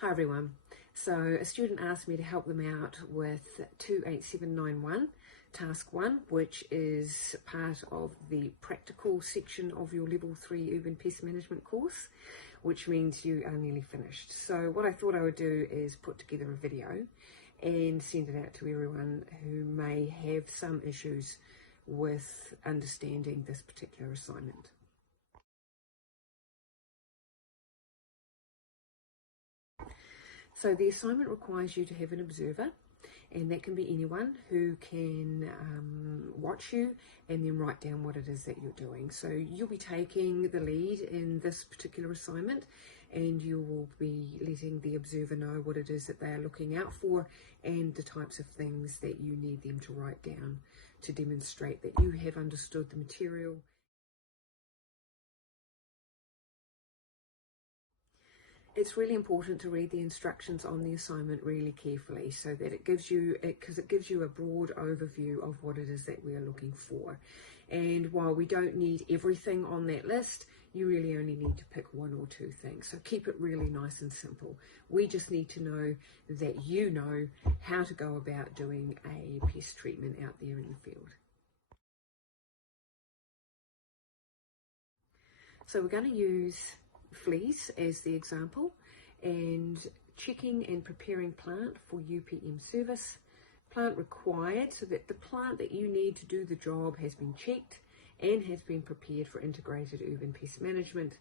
Hi everyone. So a student asked me to help them out with 28791 task 1, which is part of the practical section of your level 3 urban pest management course, which means you are nearly finished. So what I thought I would do is put together a video and send it out to everyone who may have some issues with understanding this particular assignment. So the assignment requires you to have an observer, and that can be anyone who can watch you and then write down what it is that you're doing. So you'll be taking the lead in this particular assignment, and you will be letting the observer know what it is that they are looking out for and the types of things that you need them to write down to demonstrate that you have understood the material. It's really important to read the instructions on the assignment really carefully so that it gives you a broad overview of what it is that we are looking for. And while we don't need everything on that list, you really only need to pick one or two things. So keep it really nice and simple. We just need to know that you know how to go about doing a pest treatment out there in the field. So we're going to use Fleas as the example, and checking and preparing plant for UPM service. Plant required, so that the plant that you need to do the job has been checked and has been prepared for integrated urban pest management,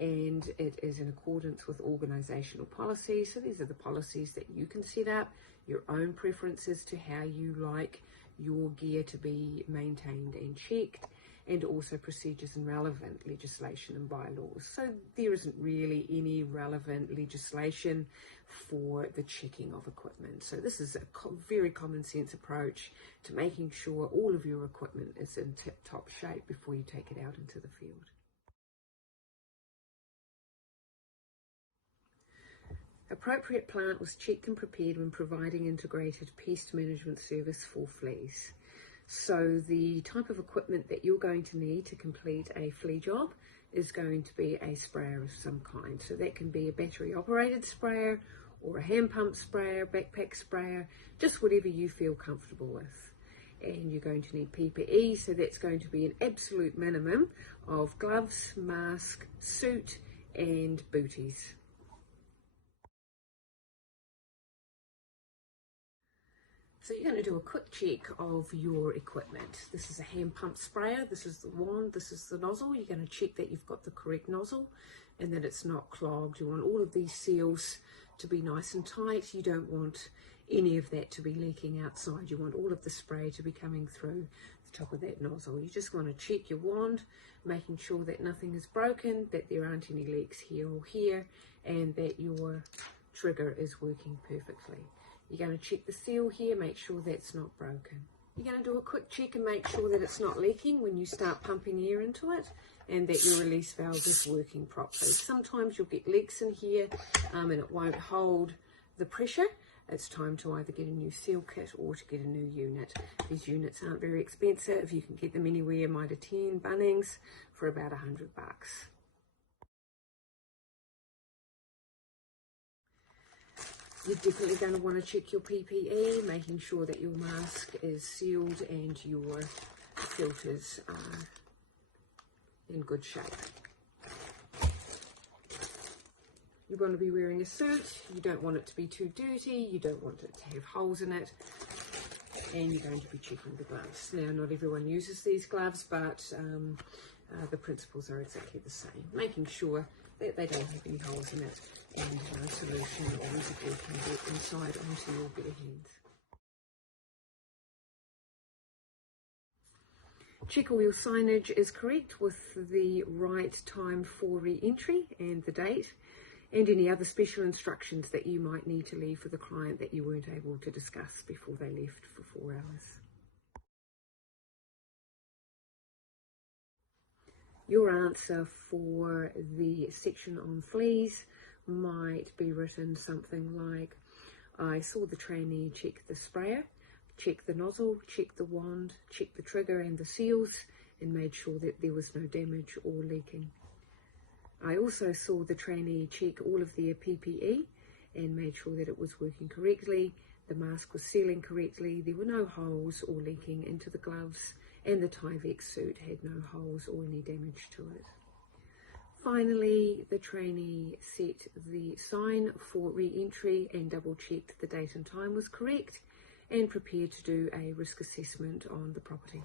and it is in accordance with organisational policies. So these are the policies that you can set up, your own preferences to how you like your gear to be maintained and checked, and also procedures and relevant legislation and bylaws. So there isn't really any relevant legislation for the checking of equipment. So this is a very common sense approach to making sure all of your equipment is in tip-top shape before you take it out into the field. Appropriate plant was checked and prepared when providing integrated pest management service for Fleas. So the type of equipment that you're going to need to complete a flea job is going to be a sprayer of some kind. So that can be a battery operated sprayer or a hand pump sprayer, backpack sprayer, just whatever you feel comfortable with. And you're going to need PPE, so that's going to be an absolute minimum of gloves, mask, suit and booties. So you're going to do a quick check of your equipment. This is a hand pump sprayer, this is the wand, this is the nozzle. You're going to check that you've got the correct nozzle and that it's not clogged. You want all of these seals to be nice and tight. You don't want any of that to be leaking outside. You want all of the spray to be coming through the top of that nozzle. You just want to check your wand, making sure that nothing is broken, that there aren't any leaks here or here, and that your trigger is working perfectly. You're going to check the seal here, make sure that's not broken. You're going to do a quick check and make sure that it's not leaking when you start pumping air into it, and that your release valve is working properly. Sometimes you'll get leaks in here and it won't hold the pressure. It's time to either get a new seal kit or to get a new unit. These units aren't very expensive. You can get them anywhere, Mitre 10, Bunnings, for about $100. You're definitely going to want to check your PPE, making sure that your mask is sealed and your filters are in good shape. You want to be wearing a suit, you don't want it to be too dirty, you don't want it to have holes in it, and you're going to be checking the gloves. Now, not everyone uses these gloves, but the principles are exactly the same, making sure that they don't have any holes in it and no solution or residue can get inside onto your bare hands. Check all your signage is correct with the right time for re-entry and the date, and any other special instructions that you might need to leave for the client that you weren't able to discuss before they left for 4 hours. Your answer for the section on fleas might be written something like, I saw the trainee check the sprayer, check the nozzle, check the wand, check the trigger and the seals, and made sure that there was no damage or leaking. I also saw the trainee check all of their PPE and made sure that it was working correctly, the mask was sealing correctly, there were no holes or leaking into the gloves, and the Tyvek suit had no holes or any damage to it. Finally, the trainee set the sign for re-entry and double-checked the date and time was correct, and prepared to do a risk assessment on the property.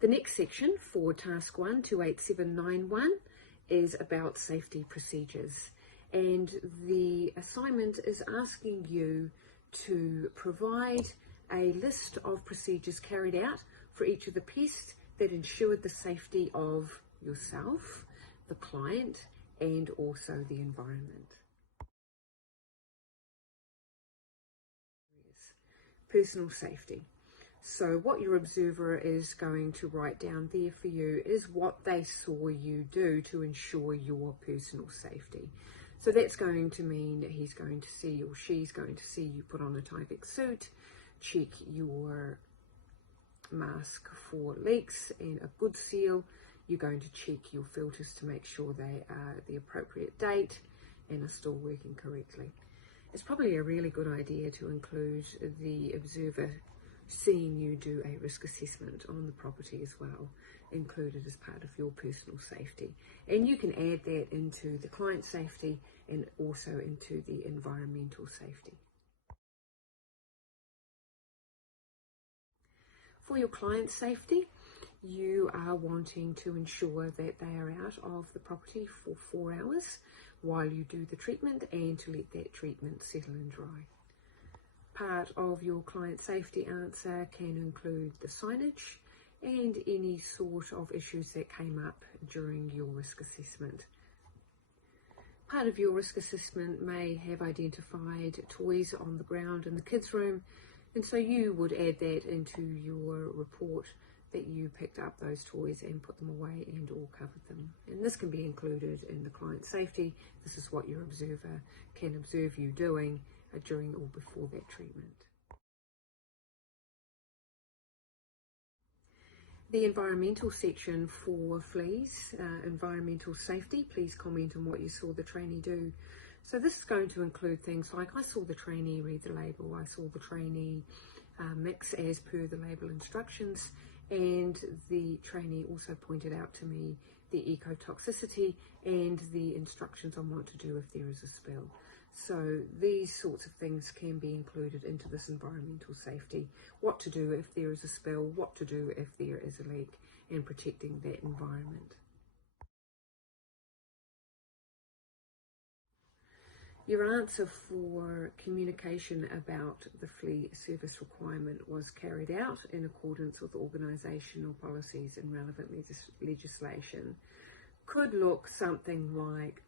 The next section for Task 1, 28791, is about safety procedures, and the assignment is asking you to provide a list of procedures carried out for each of the pests that ensured the safety of yourself, the client, and also the environment. Personal safety. So what your observer is going to write down there for you is what they saw you do to ensure your personal safety. So that's going to mean that he's going to see, or she's going to see, you put on a Tyvek suit, check your mask for leaks and a good seal. You're going to check your filters to make sure they are the appropriate date and are still working correctly. It's probably a really good idea to include the observer seeing you do a risk assessment on the property as well, included as part of your personal safety. And you can add that into the client safety and also into the environmental safety. For your client safety, you are wanting to ensure that they are out of the property for 4 hours while you do the treatment, and to let that treatment settle and dry. Part of your client safety answer can include the signage and any sort of issues that came up during your risk assessment. Part of your risk assessment may have identified toys on the ground in the kids' room, and so you would add that into your report that you picked up those toys and put them away and or covered them. And this can be included in the client safety. This is what your observer can observe you doing during or before that treatment. The environmental section for Fleas, environmental safety, please comment on what you saw the trainee do. So this is going to include things like, I saw the trainee read the label, I saw the trainee mix as per the label instructions, and the trainee also pointed out to me the ecotoxicity and the instructions on what to do if there is a spill. So these sorts of things can be included into this environmental safety. What to do if there is a spill, what to do if there is a leak, and protecting that environment. Your answer for communication about the flea service requirement was carried out in accordance with organisational policies and relevant legislation could look something like,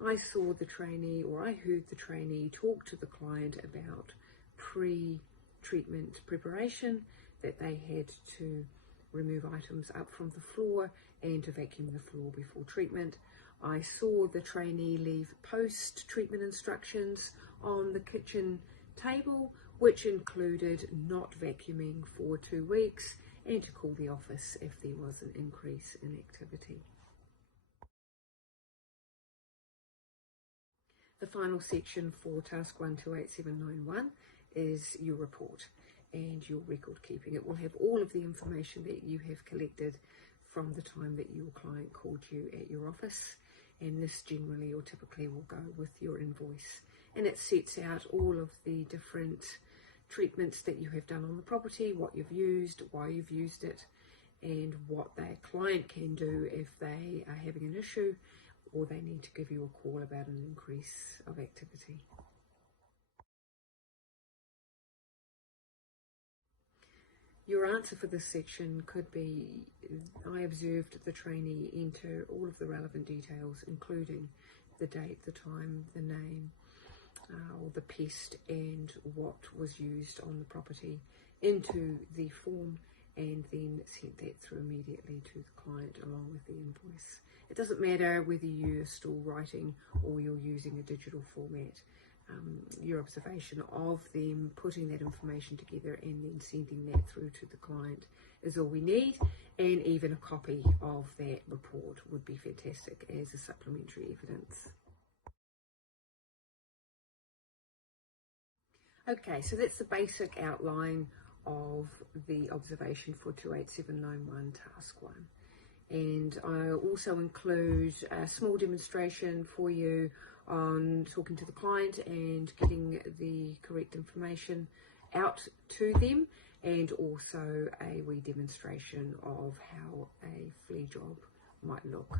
I saw the trainee, or I heard the trainee talk to the client about pre-treatment preparation, that they had to remove items up from the floor and to vacuum the floor before treatment. I saw the trainee leave post-treatment instructions on the kitchen table, which included not vacuuming for 2 weeks and to call the office if there was an increase in activity. The final section for Task 1, 28791 is your report and your record keeping. It will have all of the information that you have collected from the time that your client called you at your office, and this generally or typically will go with your invoice, and it sets out all of the different treatments that you have done on the property, what you've used, why you've used it, and what their client can do if they are having an issue or they need to give you a call about an increase of activity. Your answer for this section could be, I observed the trainee enter all of the relevant details, including the date, the time, the name, or the pest, and what was used on the property into the form, and then sent that through immediately to the client along with the invoice. It doesn't matter whether you're still writing or you're using a digital format. your observation of them, putting that information together and then sending that through to the client is all we need, and even a copy of that report would be fantastic as a supplementary evidence. Okay, so that's the basic outline of the observation for 28791 task 1. And I also include a small demonstration for you on talking to the client and getting the correct information out to them, and also a wee demonstration of how a flea job might look.